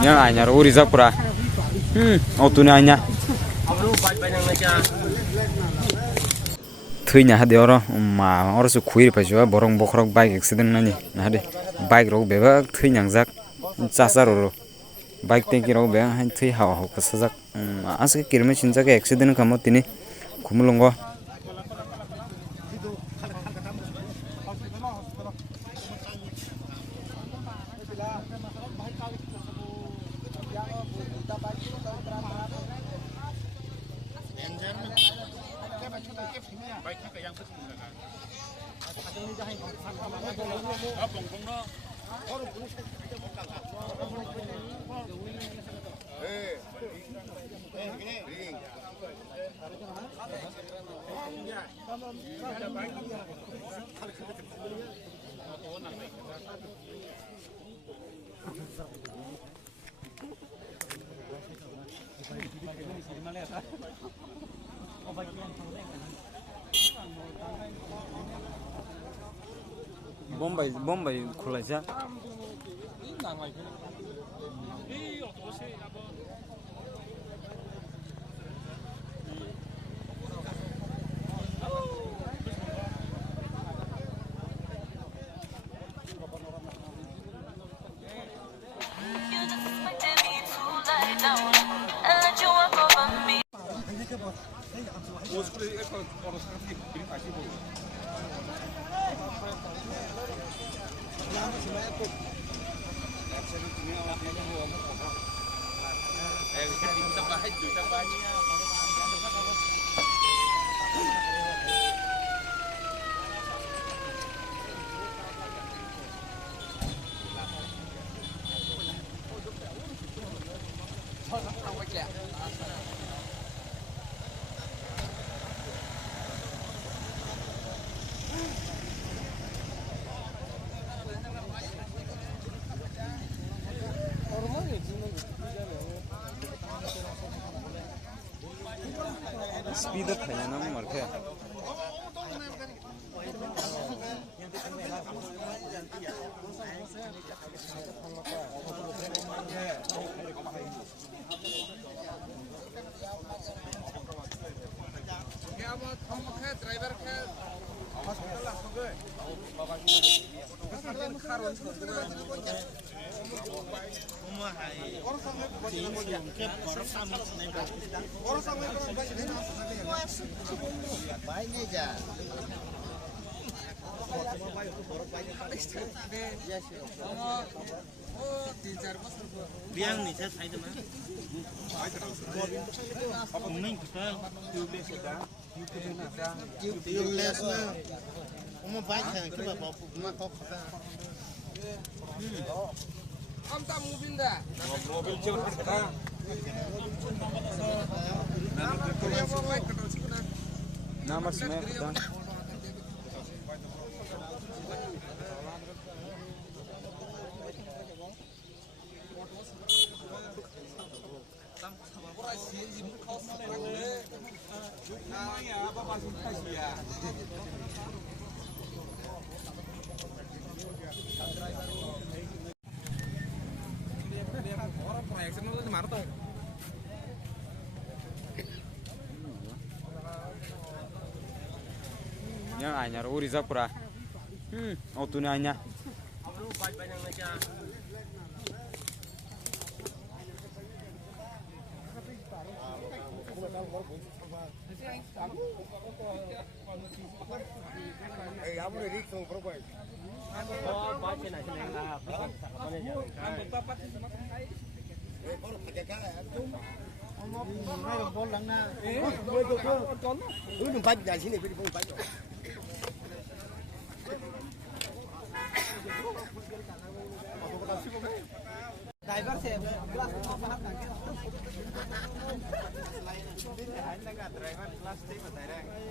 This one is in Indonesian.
Yang ayah uri zapura. Auto nya. Thuinya hade oro ma oro su khuir pa jo borong bokrok bike accident nani na hade bike rok beba thuinyang jak chasar ro bike tanki rok be han thui hawa ho kasajak aske kirme chinjak accident kamo tini khumulongo Bombay khulaisa speed up है ना मरके क्या बात हम है ड्राइवर के हॉस्पिटल आ गए Nomor semen kita. Yang ayah uri zapura. Auto nya. Driver से ग्लास ड्राइवर क्लास से बता रहा है